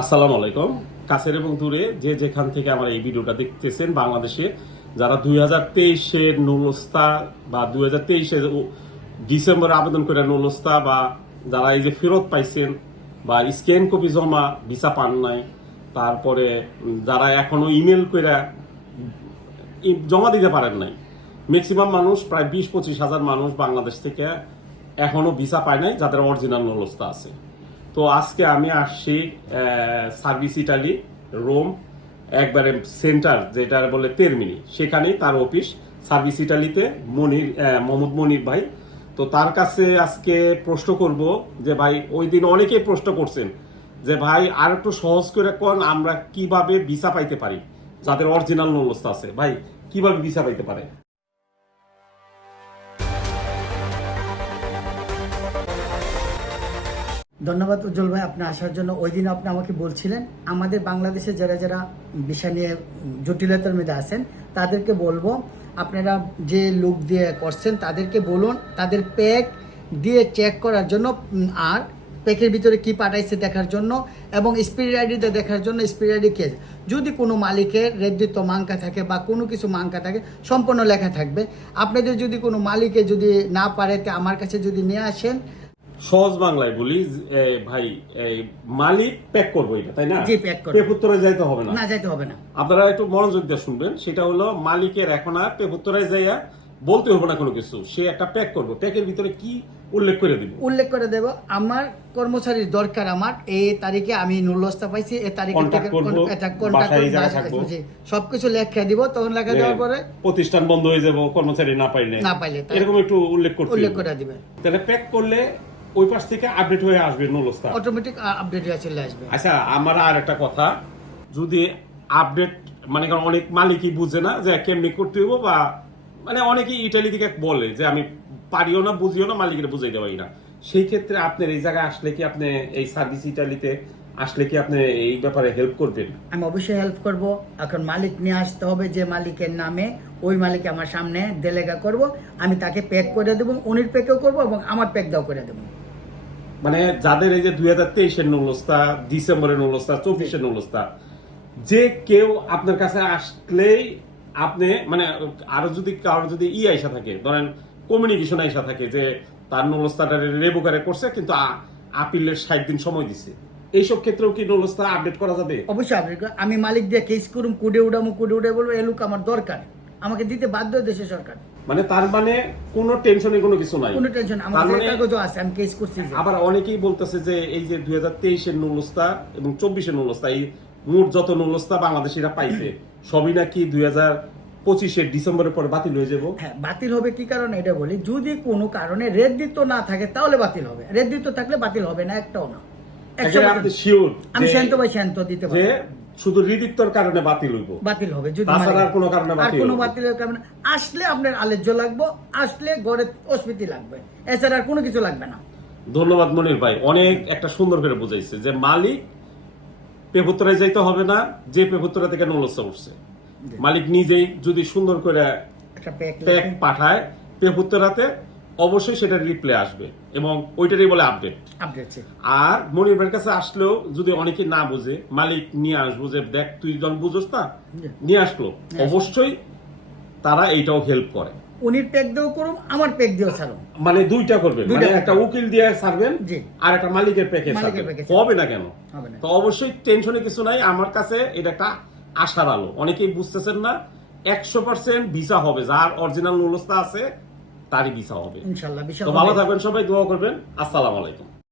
আসসালামু আলাইকুম। কাছের এবং দূরে যে যেখান থেকে আমার এই ভিডিওটা দেখতেছেন, বাংলাদেশে যারা দুই হাজার তেইশের নুলস্তা বা দুই হাজার তেইশে ডিসেম্বরে আবেদন করে নুলস্তা বা যারা এই যে ফেরত পাইছেন বা স্ক্যান কপি জমা, ভিসা পান নাই, তারপরে যারা এখনও ইমেল করে জমা দিতে পারেন নাই ম্যাক্সিমাম মানুষ প্রায় বিশ পঁচিশ হাজার মানুষ বাংলাদেশ থেকে এখনও ভিসা পায় নাই, যাদের অরিজিনাল নলস্তা আছে। তো আজকে আমি আসছি সার্ভিস ইটালি, রোম, একবারে সেন্টার যেটা বলে তেরমিনি। সেখানেই তার অফিস, সার্ভিস ইটালিতে, মনির মোহাম্মদ মনির ভাই। তো তার কাছে আজকে প্রশ্ন করব যে, ভাই, ওই দিন অনেকেই প্রশ্ন করছেন যে, ভাই, আর একটু সহজ করে কোন আমরা কীভাবে ভিসা পাইতে পারি? যাদের অরিজিনাল নলস্তা আছে। ভাই, কীভাবে ভিসা পাইতে পারে? ধন্যবাদ উজ্জ্বল ভাই আপনি আসার জন্য। ওই দিন আপনি আমাকে বলছিলেন, আমাদের বাংলাদেশে যারা যারা বিষয় নিয়ে জটিলতার মধ্যে আছেন, তাদেরকে বলব, আপনারা যে লোক দিয়ে করছেন, তাদেরকে বলুন, তাদের প্যাক দিয়ে চেক করার জন্য আর প্যাকের ভিতরে কি পাঠাইছে দেখার জন্য এবং স্পিড আইডিতে দেখার জন্য স্পিড আইডি কে যদি কোনো মালিকের রেদ্দিত মাঙ্কা থাকে বা কোনো কিছু মাঙ্কা থাকে, সম্পূর্ণ লেখা থাকবে। আপনাদের যদি কোনো মালিকে যদি না পারে আমার কাছে যদি নিয়ে আসেন সহজ বাংলায় বলি ভাই এই মালিক প্যাক করব এটা তাই না? জি, করবে। যাইতে হবে না। না যাইতে হবে না। আপনারা একটু মনোযোগ দিয়ে শুনবেন সেটা হলো মালিকের এখন আর পেপুত্তরায় যাইয়া বলতে হবে না কোনো কিছু সে একটা প্যাক করব। প্যাকের ভিতরে কি উল্লেখ করে দিব? উল্লেখ করে দেব আমার কর্মচারীর দরকার আমার এই তারিখে আমি নুলস্তা পাইছি এই তারিখে সবকিছু লেখা দিব তখন লেখা দেওয়ার পরে প্রতিষ্ঠান বন্ধ হয়ে যাব কর্মচারী না পাইলে। না পাইলে এরকম একটু উল্লেখ করতে উল্লেখ করে দিবে তাহলে প্যাক করলে ওই পাশ থেকে আপডেট হয়ে আসবে নলস্তা। অটোমেটিক আপডেট হয়ে চলে আসবে। আচ্ছা আমার আর একটা কথা। যদি আপডেট মানে কারণ অনেক মালিকই বুঝে না যে কেমনি করতে হইব বা মানে অনেকেই ইটালি থেকে বলে যে আমি পারিও না বুঝিও না মালিকের বুঝাই দেওয়াই না। সেই ক্ষেত্রে আপনার এই জায়গায় আসলে কি আপনি এই সার্ভিস ইটালিতে আসলে কি আপনি এই ব্যাপারে হেল্প করবেন? আমি অবশ্যই হেল্প করব। এখন মালিক নিয়ে আসতে হবে যে মালিকের নামে ওই মালিক আমার সামনে দেলেগা করব। আমি তাকে প্যাক করে দেবো উনির প্যাকও করব এবং আমার প্যাক দাও করে দেবো। মানে যাদের এই যে দুই হাজার তেইশের নলস্তা ডিসেম্বরের নলস্তা চব্বিশের নলস্তা যে কেউ আপনার কাছে আসলেই আপনি মানে আরও যদি কারোর যদি ই আইসা থাকে ধরেন কমিউনিকেশন আইসা থাকে যে তার নলস্তাটা রেবুকারে করছে কিন্তু আপিলের ষাট দিন সময় দিছে। এইসব ক্ষেত্রেও কি নলস্তা আপডেট করা যাবে? অবশ্যই আপনি আমি মালিক দিয়ে কেস করুম কুডে উঠামো কুডে উঠে বলব এ লোক আমার দরকার। আমাকে দিতে বাধ্য দেশে সরকার। মানে তার মানে কোনো টেনশনের কোনো কিছু নাই। কোনো টেনশন আমার মানে- কাগজও আছে আমি কেস করছি আবার অনেকেই বলতেছে যে এই যে দুই হাজার তেইশের নুলস্তা এবং চব্বিশের নুলস্তা এই মোট যত নুলস্তা বাংলাদেশিরা পাইছে সবই নাকি দুই হাজার পঁচিশের ডিসেম্বরের পরে বাতিল হয়ে যাব? হ্যাঁ বাতিল হবে কি কারণে এটা বলি? যদি কোনো কারণে রেড দিত না থাকে তাহলে বাতিল হবে। রেড দিত থাকলে বাতিল হবে না একটাও না। আপনি শিওর আমি শান্ত ভাই শান্ত দিতে পারি শুধু হৃদিত্বর কারণে বাতিল হইব। বাতিল হবে যদি তাছাড়া আর কোনো কারণে বাতিল কোনো। বাতিলের কারণে আসলে আপনার আলেজ্য লাগবে আসলে গড়ে অস্ফীতি লাগবে। এছাড়া আর কোনো কিছু লাগবে না। ধন্যবাদ মনির ভাই অনেক একটা সুন্দর করে বুঝাইছে যে মালিক পেপুত্তরায় যাইতে হবে না যে পেপুত্তরা থেকে নলস্তা উঠছে। মালিক নিজেই যদি সুন্দর করে একটা প্যাক পাঠায় পেপুত্তরাতে অবশ্যই সেটা রিপ্লে আসবে এবং ওইটারই বলে আপডেট আর মনির ভাইয়ের কাছে আসলেও যদি অনেকে না বুঝে মালিক নিয়ে আসব যে দেখ তুই যখন বুঝোস না নিয়ে আসলো। অবশ্যই তারা এইটাও হেল্প করে। উনির প্যাক দিয়েও করুন আমার প্যাক দিয়েও ছাড়ুন মানে দুইটা করবেন। মানে একটা উকিল দিয়ে ছাড়বেন আর একটা মালিকের প্যাকেজ ছাড়বেন। হবে না কেন? তো অবশ্যই টেনশনে কিছু নাই। আমার কাছে এটা একটা আশার আলো। অনেকেই বুঝতেছেন না একশো পার্সেন্ট ভিসা হবে। যার অরিজিনাল নুলস্তা আছে তারই ভিসা হবে। ইনশাল্লাহ ভালো থাকবেন সবাই দোয়া করবেন। আসসালামু আলাইকুম।